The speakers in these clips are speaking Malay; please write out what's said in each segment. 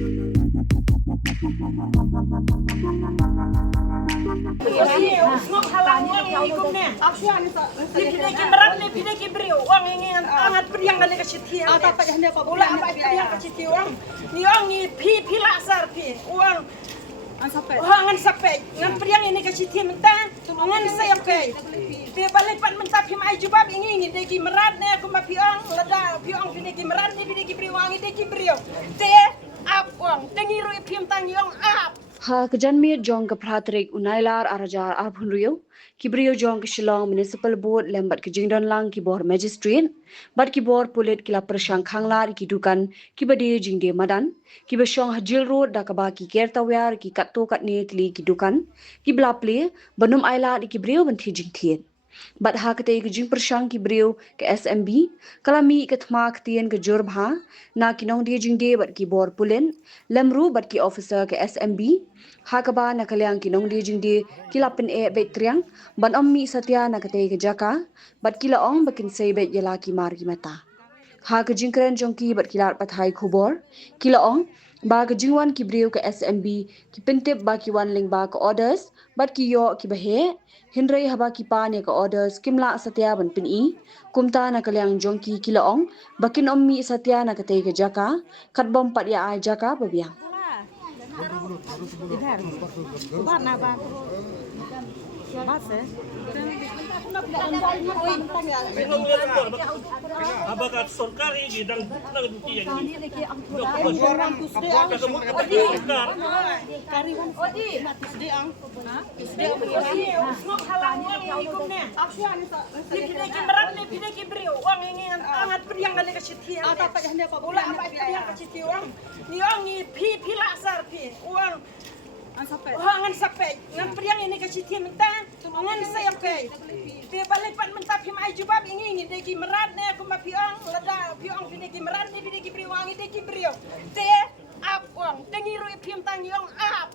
Ngok halang ni kumne. Pide ki merat ni pide ki brio. Wang ingin angat priang kali ke situ. Apa yang dia Ula apa priang ke situ wang. Ni wang ni pi lasar pi. Wang angan sampai. Ngan priang ini ke situ mentah. Ngan saya ke. Dia balik pan mentah pi mai jubab ingin de ki merat ni aku ma piang lada piang pide ki merat ni pide ki brio wang de ki brio. Te ap wang tengiru pi mentang yong ap. Ha kejanmir jong ke Pratrik Unailar Arajar Arphunrio, Kibrio jong ke Shillong Municipal Board lembat ke Jingdon Lang ki bor magistrate, bat ki bor pulit kila persang khanglar ki dukan ki bade jingde madan, ki besong Hajil Road da kaba ki kertawar ki katto katne tli ki dukan, ki blaple banum aila di Kibrio banthi jingthiet. Bat ha kete ke jing persang ki brio ke SMB kalami ke thma ktien ke jorbha na kinong dia jingde bat ki bor pulen lemru bat ki officer ke SMB ha kaba na kalyang kinong dia jingde kilapin e bet triang ban ommi satya na kete ke jaka bat kila ong bakin sei bet yala ki mar ki mata ha ke jingkren jongki bat kilar pathai khubor kila ong ba ke jingwan ki brio ke SMB ki pintip ba ki wan ling ba ke orders bat ki yo ki bahe Hindrai haba ki pa ne ka orders kimla satya ban pin I kumta na kalyang jongki kilaong bakin ommi satya na katay ka jaka katbom pat ya ay jaka babiang Abakat sorkari gidang bukti yang Ngok halang ni kumne. Pide ki merat ni pide ki brio. Wang ingin angat priang kali ke situ. Apa yang dia Ula apa priang ke situ wang. Ni wang ni pi lasar pi. Wang angan sampai. Ngan priang ini ke situ mentah. Ngan saya ke. Dia balik pan mentah pi mai jubab ingin de ki merat ni aku ma piang lada piang pide ki merat ni pide ki brio wang de ki brio. Te ap wang tengiru pi mentang yong ap.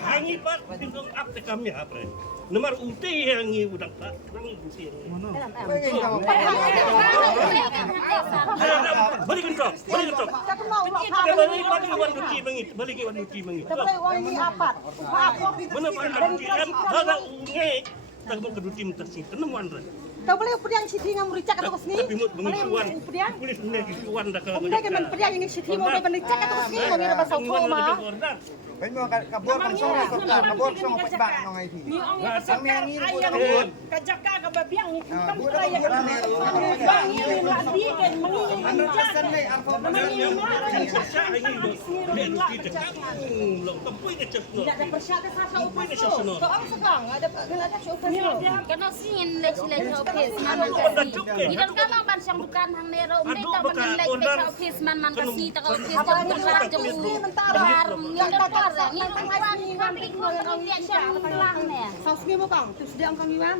Hangi pak tinggal apa kami apa? Nomor UT hangi udang pak, hangi UT. Balik kentok, balik kentok. Balik wan duti bangit, balik wan duti bangit. Mana pada duti am, ada unge, tak mau keduti mentasi, tenang wan ran. Tak boleh pediang siti ngam ricak atau kesini. Tapi mau mengisuan, polis mengisuan dah kalau. Kemudian kemen pediang ini siti mau bericak atau kesini mau ngira basau koma. Bên mà kabur kan song kabur song pas bang nong ai thi. Sang yang ni ayam kajaka ka babiang ni kan raya ka. Bang ni ladi kan mengingin menjak. Mengingin Tidak ada persyaratan sasa upah tu. Kau apa sekarang? Ada upah tu. Kena singin legislative office man kita kama ban sang bukan hang nero mereka ban legislative office man kasi ta office ta berlaku jauh mentara ngel ni kan ikut kau ni siang pelang ni Saus ni mo bang, terus dia angkang iwan.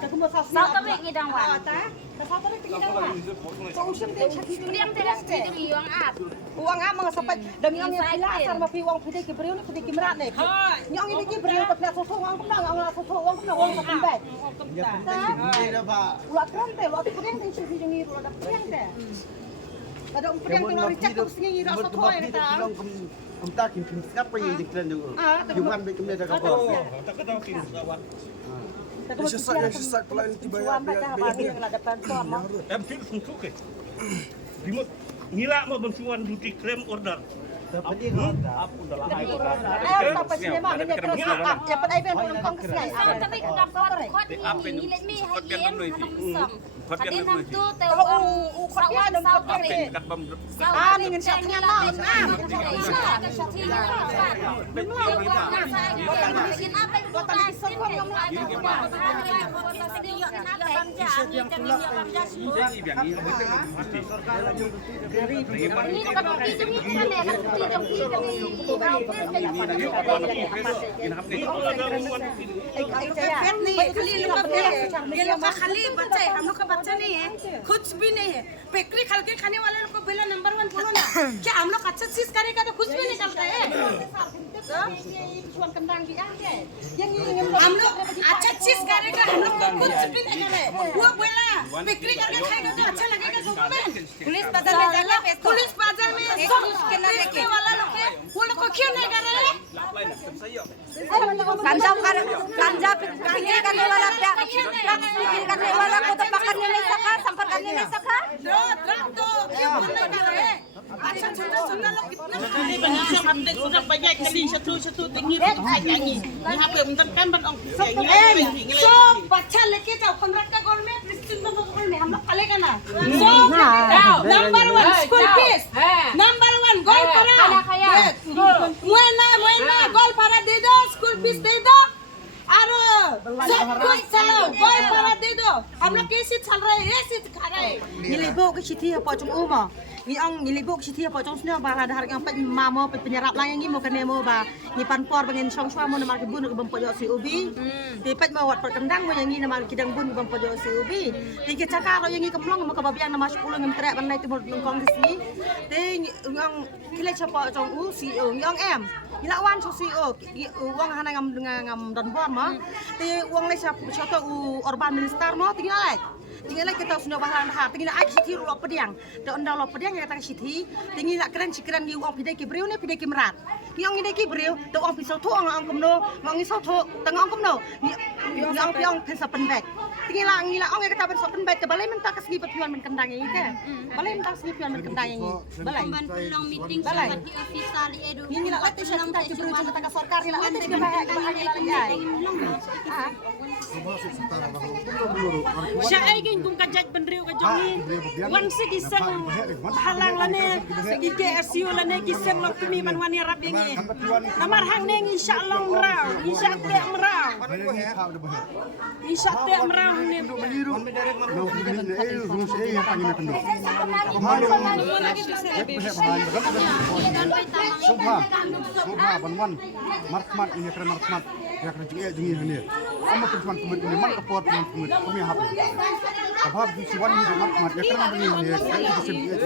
Tak kumba saus. sao ta bek ngidang wan Ta? Saus ta bek ngidang wan. So usim dia cakap priang teras ti di uang ap uang am mga sampai dami ang pila asar mapi uang pide ki brio ni pide ki merat ni. Nyong ini ki brio ta pila so uang pun ang so uang pun uang sa pembek. Ini dah pak. Ulat krante, ulat pudeng ni sisi jeng iru ada priang te. Ada priang tu nori cak tu singi iru so toy kata. Ông ta kiếm kiếm sắp bây giờ lên được. Dùng ăn bị cái này là cái bò. Tak tahu kini kawan. Sesat pelayan tiba ya. Fil suntuk ke. Dimut ngila mau bantuan duty claim order. Dapat dia apa dah lah. Apa sih memang ini terus ya pada ibu yang kong kesini. sao ta bek ngap kot ni let mi hayen hanam sam hadin ham tu te sawan sao ta bek Ah, ni ngin siya tingnan na. कुछ भी नहीं है बेकरी खा के खाने वाले लोग को पहला नंबर 1 बोलो ना क्या हम लोग अच्छा चीज करेगा तो कुछ भी नहीं करते हैं हम लोग अच्छा चीज करेगा हम लोग तो कुछ भी नहीं करे वो बोला बिक्री करके खाएगा तो अच्छा लगेगा गवर्नमेंट पुलिस बाजार में जाके पुलिस बाजार में बेचने वाला लोग है वो लोग को क्यों नहीं कर रहे गांजा बिक्री करने वाला बिक्री करने वाला को तो पकड़ने नहीं सका संपर्क करने नहीं सका तो क्यों नहीं कर रहे अच्छा छोटा लोग कितना sudah banyak kali satu tinggi nyanyi यहाँ पे उनका काम बन so बच्चा लेके जाओ 15 का गोल में क्रिश्चियन का गोल में हम लोग पालेगा ना so number 1 school fees number 1 गोल para मुआना गोल para दे दो school fees दे दो और सब कुछ चलो गोल para दे दो हम लोग कैसे चल रहे हैं ऐसे खा रहे हैं ये लेबो के चिट्ठी है पहुंच Uma ni ong ni libuk si thia pojong snya ba la dar yang pe mamo pe penyerap lang yang mo kene mo ba ni pan por bangen song swa mo na mar ke bun bam pojo si ubi ti pet mo wat per kendang mo yang ni na mar kidang bun bam pojo si ubi ti ke caka ro yang ni kemplong mo ka babiang na mas 10 ngem trek ban nai ti mo ngong di si ti ngong kile chapa jong u si ngong em ni la wan so si o wong hana ngam don bor mo ti wong le chap choto u urban minister mo ti ngai tinggal lagi kita sudah bahan hal, tinggal lagi siti rulo pediang, dan undang rulo pediang yang kata siti, tinggal nak keren cikiran di uang pidai kibriu ni pidai kimrat, ni uang pidai kibriu, dan uang pisau tu uang kumno, uang pisau tu tengah uang kumno, ni uang piang pisau penbek, tinggal lagi uang yang kata pisau penbek, balai mentah kesini perjuangan menkendang ini kan, balai mentah kesini perjuangan menkendang ini, balai, balai, ni nak latih satu tak kibriu jangan kata sorkar, ni nak latih juga bahaya lagi. Siya kung kajat benriu ka jongi wan si gisang halang lane segi KSU lane gisang lo kumi man wani rap yengi namar hang neng insyaallah mrau insyaallah mrau ne Markmat ini keren markmat ya keren juga jengi ini sama tujuan kemudian ini mark kepot kemudian kami hap apa tujuan ini markmat ya keren ini ya itu sendiri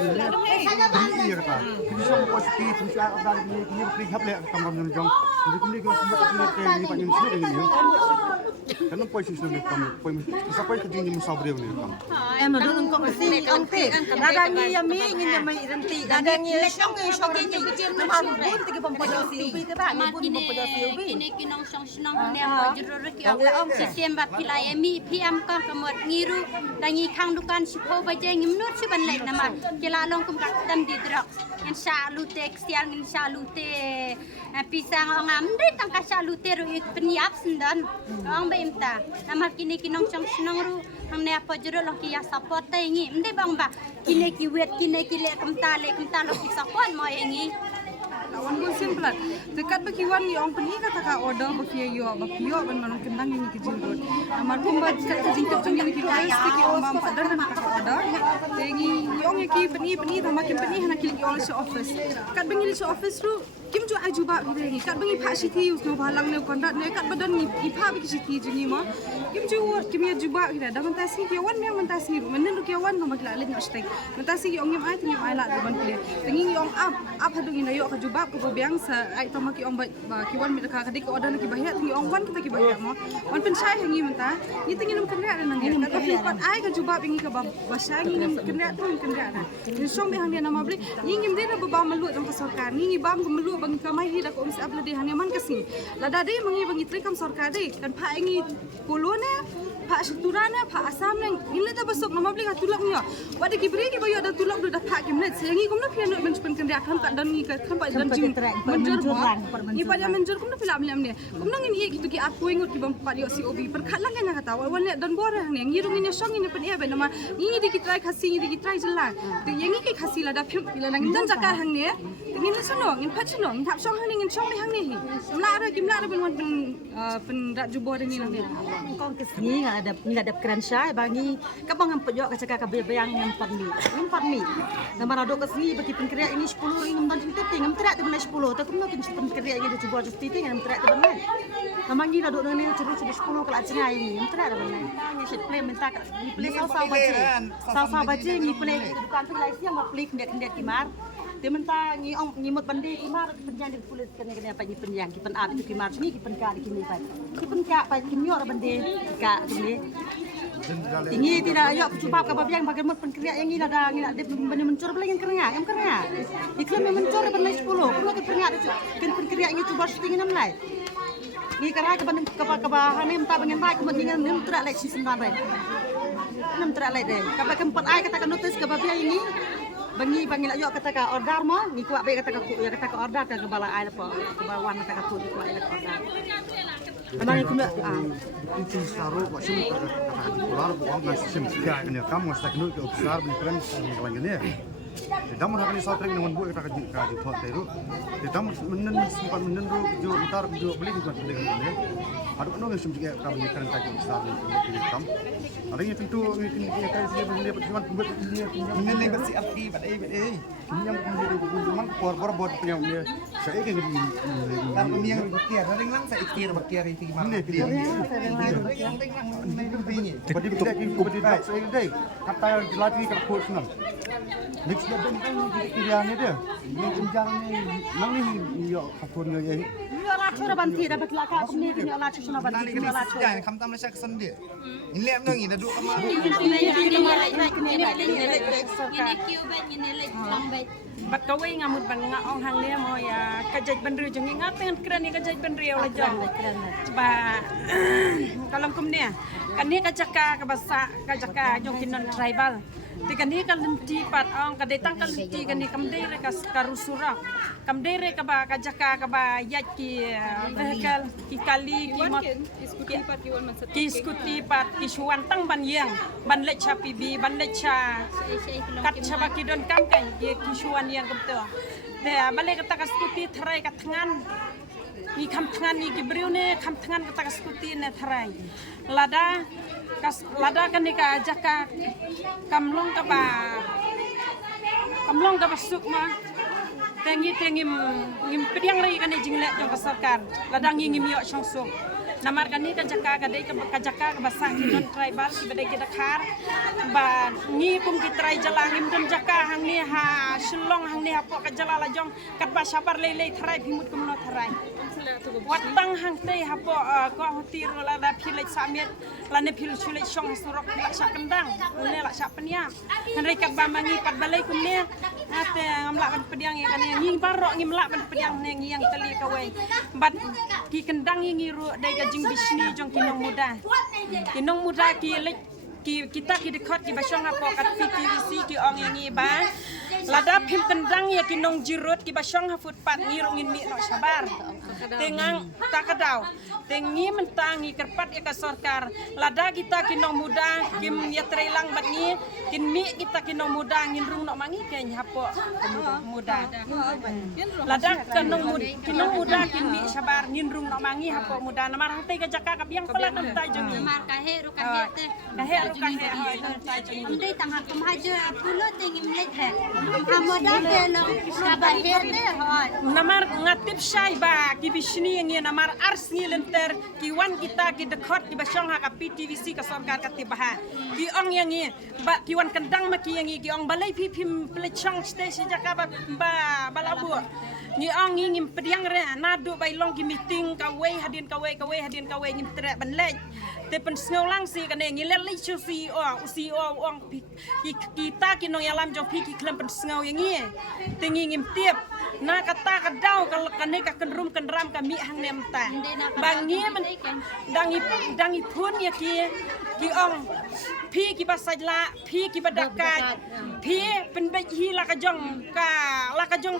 ini ya kata kita semua positif bisa ada ini beri hap le tambah menjong jadi kemudian kita ke ini panjang sini ini karena posisi ini kamu sampai ke jengi musabri ini kamu Em ở đâu cũng có gì ông thế, ada ni yami ingin yami renti, ada ni lekong renti, nama bun tiga pempojo siubi tu pak, ni bun pempojo siubi. Kini kinong song sinong ne pojro ki ang sistem bat pilai mi PM ka kamot ngiru dangi khang dukan sipo baje ngimnut si ban lek nama kila long kum kaktan di drok insya lute ksiang insya lute pisang ngam de tang kasya lute ru peniap sendan ang beimta nama kini kinong song sinong ru ang ne pojro lo ki ya support ta ngi mde bang ba kini ki wet kini ki le kamta lo ki support mo ngi Wan pun simple. Dekat bagi wan yang peni kata ka order bagi yo ban man kendang ini kijin road. Amar kumbat kat kijin kijin ini kita stiki ombam padar na kata order. Tengi yong ki peni tama kim peni hana kilik yong si office. Kat bangi si office ru kim jo ajuba bideni. Kat bangi pha siti us no balang ne kontrak ne kat badan ni ipha bagi siti jini ma. Kim jo wor kim ya juba kita da mantasi ki wan me mantasi menen ru ki wan no makla alit no stek. Mantasi yong ngim ai la ban kle. Tengi yong up hadu ina yo ka juba ko biang sa ai to maki ong ki wan mi ka kadik order na ki bahya tingi ong wan kita ki bahya mo wan pen sai hangi menta ni tingi nam kena na ngi ka fi pat ai ka juba bingi ka ba basai ngi nam kena tu kena na ni song bi hang dia nama bli ni ngim de na ba malu jong ka sarkar ni bam ko malu bang ka mai hi da ko om sa abla de hang man kasi la da de mangi bangi tri kam sarkar de kan pha ngi polo na pha suturana pha asam nang ini ta basok nama bli ka tulak ni wada ki bri ki ba yo da tulak do da pha ki mnet sengi kom na pia no men pen kena kan dan ni ka kan pa dan jing menjur ni pada menjur kum na film ni kum nang ni gitu ki at puing ki bang pa yo si obi per khalang nga kata wan ne dan bor ne ngi rung ni song ni pen ebe nama ni di ki try khasi ni di ki try jala to yengi ki khasi la da phim la nang dan jaka hang ne ngin sono ngin pat sono ngin tap song hang ni ngin song ni hang ni kimla ada ben rak jubo de ni lang ni Kong kesini nggak ada keren syai bangi kabang ngempet yo kacaka bayang ngempet mi nama rado kesini bagi penkeriak ini 10 ring ngem dan titik ngem terak tu benar 10 tapi mungkin penkeriak ini coba just titik ngem terak tu benar nama ngi rado ni curi 10 kalau cengai ini ngem terak tu benar ni shit play minta ni play salsa baca ni play bukan tu lagi yang play kendak kimar dia minta ngimut bandi kimar penjang di kulit kena apa ni penjang kipen ab itu kimar ni kipen ka di kini pa kimyo orang bandi ka ni tinggi tidak ayo cuba ke babiang bagaimana penkeriak yang ini ada dia benar mencur beli yang kerengah iklan yang mencur benar 10 kalau ke penkeriak ini coba tinggi 6 lai ni kerana ke bahan ni minta pengen baik kepentingan ni terak lai season 9 lai 6 terak lai deh kalau keempat ai katakan notis ke babiang ini bangi lah yuk kata order mo ni kuat baik kata order ke bala ai apa ke bawan kata ku kuat ai order abang ni kumla itu saru kok sih kata ular buang ngan sim ya ini kamu mesti kena ke besar ni keren kawan ni kita mau nak ni satu ring dengan buat kata di thot teru kita menen ru jo ntar jo beli bukan beli ni ada orang yang sim juga kamu ni keren kaki besar ni kam ada yang tentu ni kaya sih benda perjuangan buat menen ni bersih api badai ini yang memang buat punya dia saya ke kan ini yang berkiar ring lang saya ikir berkiar itu gimana dia badi kita saya deh kata lagi kat coach nang next dia bentang dia ni dia ni jenjang ni nang ni yo kapur yo ye yo la chura banti dapat laka ni yo la chura banti yo la chura jangan kamu tambah saya kesan dia ini lem nang ini duduk sama Bak kawai ngamut ban nga ong hang nia mo ya kajaj bandri jong ingat dengan keren ni kajaj bandri ola jong ba kalam kum nia kan ni kajaka kabasa kajaka jong kinon tribal tikan ni kalenti pat ong kadetang kalenti kan ni kamdere kas karusura kamdere ka ba kajaka ka ba yat ki vehicle ki kali ki mot ki skuti pat ki suwantang ban yang ban le cha pibi ban le cha kat cha ba ki don kam kan ki suwan yang kemto de balik kata ka skuti thrai ka thangan ni kam thangan ni ki briu ne kam thangan kata ka skuti ne thrai lada kan ni ka jaka kamlong ka ba suk ma tengi ngim pediang rai kan ni jinglek jong kasarkan lada ngim yo chong suk namar kan ni ka jaka ka dei ka jaka ka basang non tribal ki bedai kita khar ba ni kum ki trai jalangim don jaka hang ni ha shillong hang ni ha po ka jalala jong kat ba sabar lei tharai phimut kum no tharai wat bang hang te ha po ko hotir la da philai samiet la ne phil chulai chong surok la sa kendang ne la sa penia han rei kat ba mangi pat balai kum ne ate ngamla ban pediang kan ngi barok ngi mla ban pediang ne ngi yang tali ka wei bat ki kendang ngi ru dai ka jing bisni jong kinong muda ki kita ki dekat ki basyong apa kat PTVC ki ong yang ngi ba lada phim kendang ya kinong jirut ki basyong ha footpath ngi rongin mi no sabar tengang takadau tengi mentangi kerpat ya ka sorkar lada kita kinong muda kim ya trelang bat ngi kin mi kita kinong muda ngin rung no mangi ken hapo muda lada kinong muda kin mi sabar ngin rung no mangi hapo muda namar hate ka jaka ka biang pala nam ta jongi Mar kahe ru kahe te Hindi tangha kumajo apulo tingim lethe. Amoda telo sabaher te hoy. Namar ngatip syai ba ki bisni ngi namar ars ngi lenter ki wan kita ki dekat ki basyong ha ka PTVC ka sorkar ka tibaha. Ki ong yang ngi ba ki wan kendang ma ki yang ngi ki ong balai phim plechong station jaka ba balabu. Ni ong ngi ngim pediang re nadu bai long ki meeting ka wei hadin ka wei ngim tre ban lej. Te pen sngo lang si ka ne ngi le chu si ong kita ki nong yalam jong pi ki klem pen sngo yang ngi te ngi ngim tiep na kata ka dau ka ne ka kenrum kenram ka mi hang nem ta bangi men dangi pun ya ki ong pi ki basajla pi ki badaka pi pen be hi la ka jong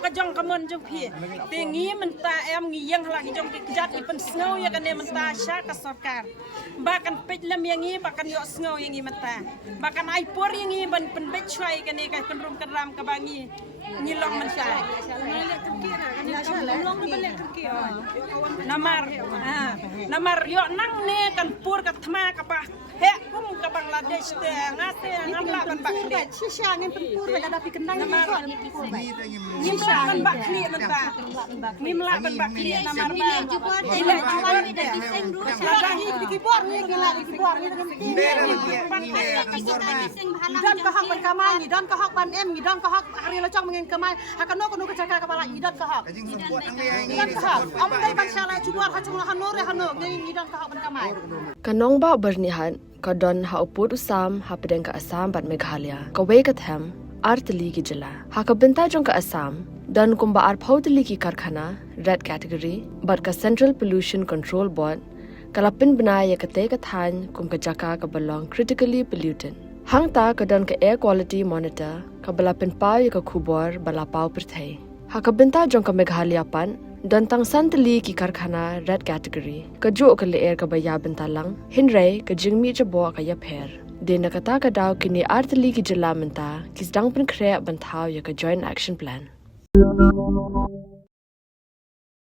ka mon jong pi te ngi men ta em ngi yang la ki jong ki jat pen sngo ya ka ne men ta sha ka sarkar bahkan pejlam yang ngi bahkan yo sngo yang ngi men ta bahkan ai por yang ngi ban pen be chwai ka ne ka kenrum kenram ka bangi ngilong men sai Namar yo nang ne kan pur ka thma ka pa he kum ka Bangladesh te ngate ngamla kan bakli Shisha ngin tempur wala dapat kendang namar nimla kan bakli nanta nimla kan bakli namar ba ila jual de lagi dikibor ni gila dikibor ni dan kahak ban kamai ni dan kahak ban em ni dan kahak hari la chong mengin kamai hakano kono ka cakap kepala ni dan kahak Kajing support ang ngayon. dan kahak om dai ban shala jual ha chung la hanore hano ni dan kahak ban kamai Kanong ba bernihan kadon ha uput usam ha pedeng ka Assam bat Meghalaya ka we ka them artli ki jila ha ka benta jong ka Assam dan kumba ar phautli ki karkhana red category bat ka Central Pollution Control Board kalapin banaya ka te ka than kum ka jaka ka belong critically pollutant hangta ka don ka air quality monitor ka balapin pau ya ka khubor bala pau perthai ha ka benta jong ka Meghalaya pan dan tang santali ki karkhana red category ka jo ka le air ka baya bentalang hinre ka jingmi jabo ka ya pher de na kata ka daw kini artli ki jila menta kis dang pen khre banthau ya ka joint action plan